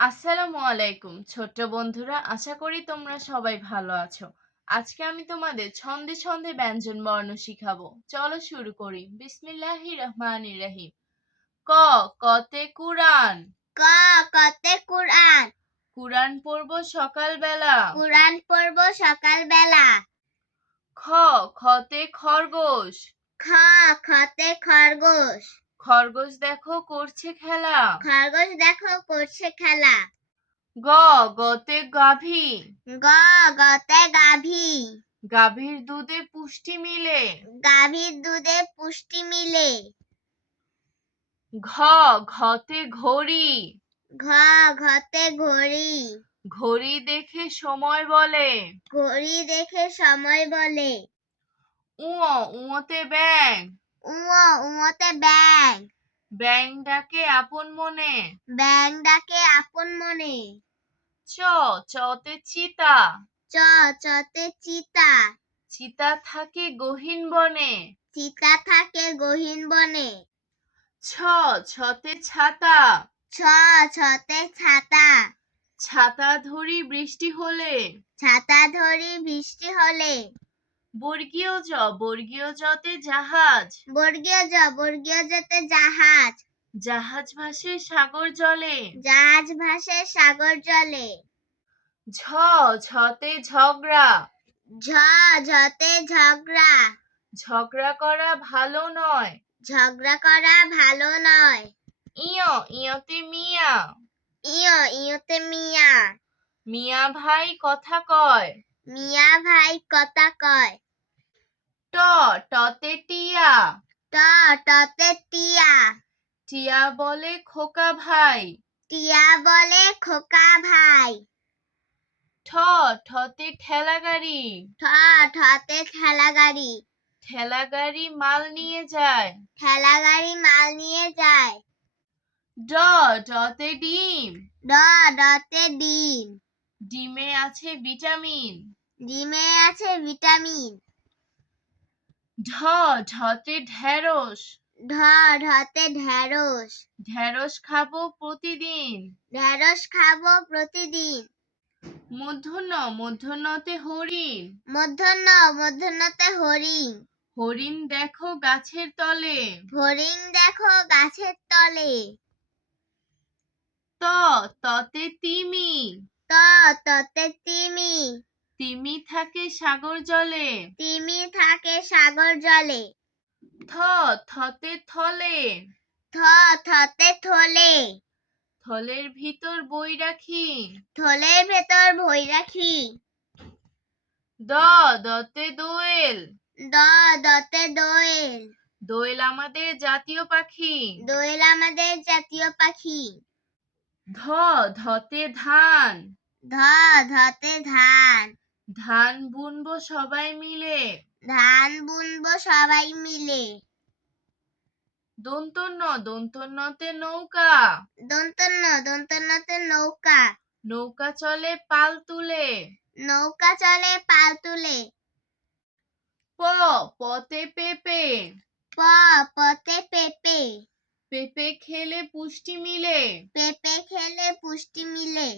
আসসালামু আলাইকুম ছোট্ট বন্ধুরা, আশা করি তোমরা সবাই ভালো আছো। আজকে আমি তোমাদের ছন্দে ছন্দে ব্যঞ্জন বর্ণ শিখাবো। চলো শুরু করি। বিসমিল্লাহির রহমানির রহিম। ক কতে কুরআন। ক কতে কুরআন। কুরআন পড়বো সকালবেলা। কুরআন পড়ব সকালবেলা। খ খতে খরগোশ। খ খতে খরগোশ। খরগোশ দেখো করছে খেলা। খরগোশ দেখো করছে খেলা। গ গতে গাভী। গ গতে গাভী। গাভীর দুধে পুষ্টি মিলে। গাভীর দুধে পুষ্টি মিলে। ঘ ঘতে ঘড়ি। ঘ ঘতে ঘড়ি। ঘড়ি দেখে সময় বলে। ঘড়ি দেখে সময় বলে। উঁতে ব্যাঙ। উঁতে ব্যাঙ। ব্যাঙ ডাকে আপন মনে। ব্যাঙ ডাকে আপন মনে। চতে চিতা। চতে চিতা। চিতা থাকে গহীন বনে। চিতা থাকে গহীন বনে। ছতে ছাতা। ছতে ছাতা। ছাতা ধরি বৃষ্টি হলে। ছাতা ধরি বৃষ্টি হলে। বর্গীয় জতে জাহাজ। বর্গীয় জতে জাহাজ। জাহাজ ভাসে সাগর জলে। জাহাজ ভাসে সাগর জলে। ঝতে ঝগড়া। ঝতে ঝগড়া। ঝগড়া করা ভালো নয়। ঝগড়া করা ভালো নয়। ইয়তে মিয়া। ইয়তে মিয়া। মিয়া ভাই কথা কয়। মিয়া ভাই কথা কয়। টতে টিয়া। টতে টিয়া। টিয়া বলে খোকা ভাই। টিয়া বলে খোকা ভাই। ঠতে ঠেলা গাড়ি। ঠতে ঠেলা গাড়ি। ঠেলা গাড়ি মাল নিয়ে যায়। ঠেলা গাড়ি মাল নিয়ে যায়। ডতে ডিম। ডতে ডিম। ডিমে আছে ভিটামিন। ডিমে আছে ভিটামিন। ঢতে ঢেঁড়স। ঢতে ঢেঁড়স। ঢেঁড়স খাবো প্রতিদিন। ঢেঁড়স খাবো প্রতিদিন। মূর্ধন্যতে হরিণ। মূর্ধন্যতে হরিণ। হরিণ দেখো গাছের তলে। হরিণ দেখো গাছের তলে। ততে তিমি। ততে তিমি। তিমি থাকে সাগর জলে। তিমি থাকে সাগর জলে। থতে থলে। থতে থলে। থলের ভিতর বই রাখি। থলের ভেতর বই রাখি। দতে দোয়েল। দতে দোয়েল। দোয়েল আমাদের জাতীয় পাখি। দোয়েল আমাদের জাতীয় পাখি। ধতে ধান। ধতে ধান। ধান বুনবো সবাই মিলে। ধান বুনবো সবাই মিলে। দন্তন্যতে নৌকা। দন্তন্যতে নৌকা। নৌকা চলে পাল তুলে। নৌকা চলে পাল তুলে। পতে পেঁপে। পতে পেঁপে। পেঁপে খেলে পুষ্টি মিলে। পেঁপে খেলে পুষ্টি মিলে।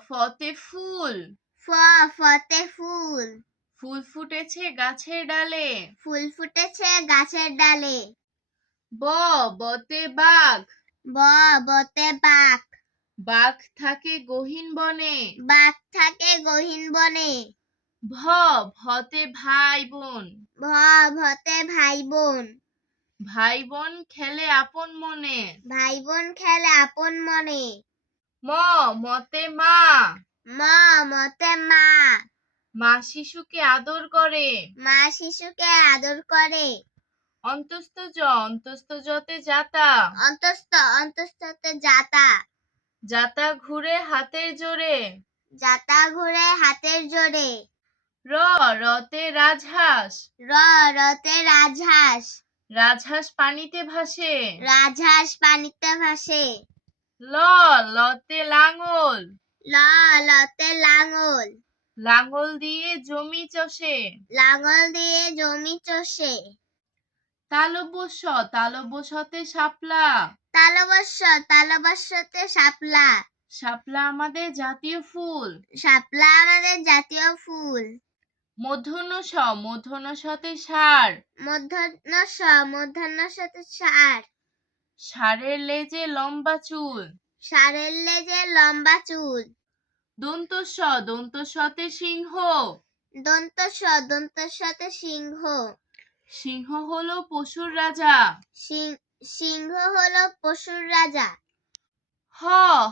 ফতে ফুল। ফতে ফুল। ফুল ফুটেছে গাছের ডালে। ফুল ফুটেছে গাছের ডালে। বতে বাঘ। বতে বাঘ। বাঘ থাকে গহীন বনে। বাঘ থাকে গহীন বনে। ভতে ভাই বোন। ভতে ভাই বোন। ভাই বোন খেলে আপন মনে। ভাই বোন খেলে আপন মনে। মতে মা। মতে মা। মা শিশুকে আদর করে। মা শিশুকে আদর করে। অন্তস্থ জতে যাতা। অন্তস্থতে যাতা। যাতা ঘুরে হাতের জোরে। যাতা ঘুরে হাতের জোরে। রতে রাজহাঁস। রতে রাজহাঁস। রাজহাঁস পানিতে ভাসে। রাজহাঁস পানিতে ভাসে। লতে লাঙল। লতে লাঙল। লাঙল দিয়ে জমি চষে। লাঙল দিয়ে জমি চষে। তালব্য তালব্যশতে শাপলা। তালবস্য তালবস্যতে শাপলা। শাপলা আমাদের জাতীয় ফুল। শাপলা আমাদের জাতীয় ফুল। মূর্ধন্য ষ ষাঁড়। মূর্ধন্য ষ মূর্ধন্যতে ষাঁড়। ষাঁড়ের লেজে লম্বা চুল। ষাঁড়ের লেজে লম্বা চুল। দন্ত সতে সিংহ। দন্তস্বতে সিংহ। সিংহ হলো পশুর রাজা। সিংহ হলো পশুর রাজা।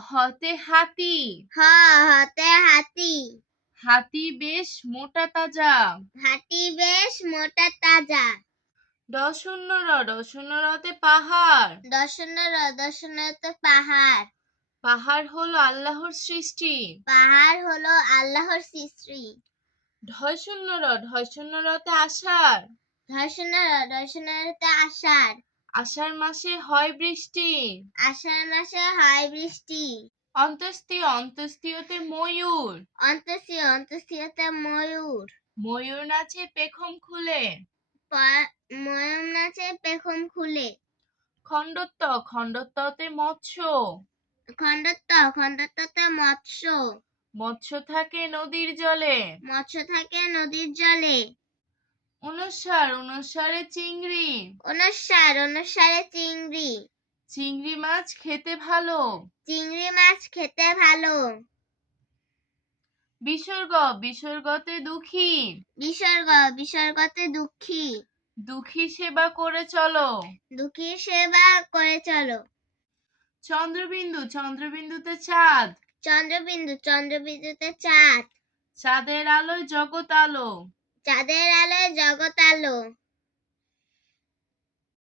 হতে হাতি। হতে হাতি। হাতি বেশ মোটা তাজা। হাতি বেশ মোটা তাজা। ডশূন্য রতে পাহাড়। দর্শনতে পাহাড়। পাহাড় হলো আল্লাহর সৃষ্টি। পাহাড় হলো আল্লাহর সৃষ্টি। ঢয় শূন্য রতে আষাঢ়। দর্শনতে আষাঢ়। আষাঢ় মাসে হয় বৃষ্টি। আষাঢ় মাসে হয় বৃষ্টি। অন্তস্তীয়তে ময়ূর। অন্তস্তীয়তে ময়ূর। ময়ূর নাচে পেখম খুলে। ময়ূর নাচে পেখম খুলে। খণ্ডত্বতে মৎস্য। খণ্ডত্বতে মৎস্য। মৎস্য থাকে নদীর জলে। মৎস্য থাকে নদীর জলে। অনুসারে চিংড়ি। অনুসারে চিংড়ি। চিংড়ি মাছ খেতে ভালো। চিংড়ি মাছ খেতে ভালো। বিসর্গতে দুঃখী। বিসর্গতে দুঃখী। দুঃখীর সেবা করে চলো। দুঃখীর সেবা করে চলো। চন্দ্রবিন্দুতে চাঁদ। চন্দ্রবিন্দুতে চাঁদ। চাঁদের আলোয় জগৎ আলো। চাঁদের আলোয় জগৎ আলো।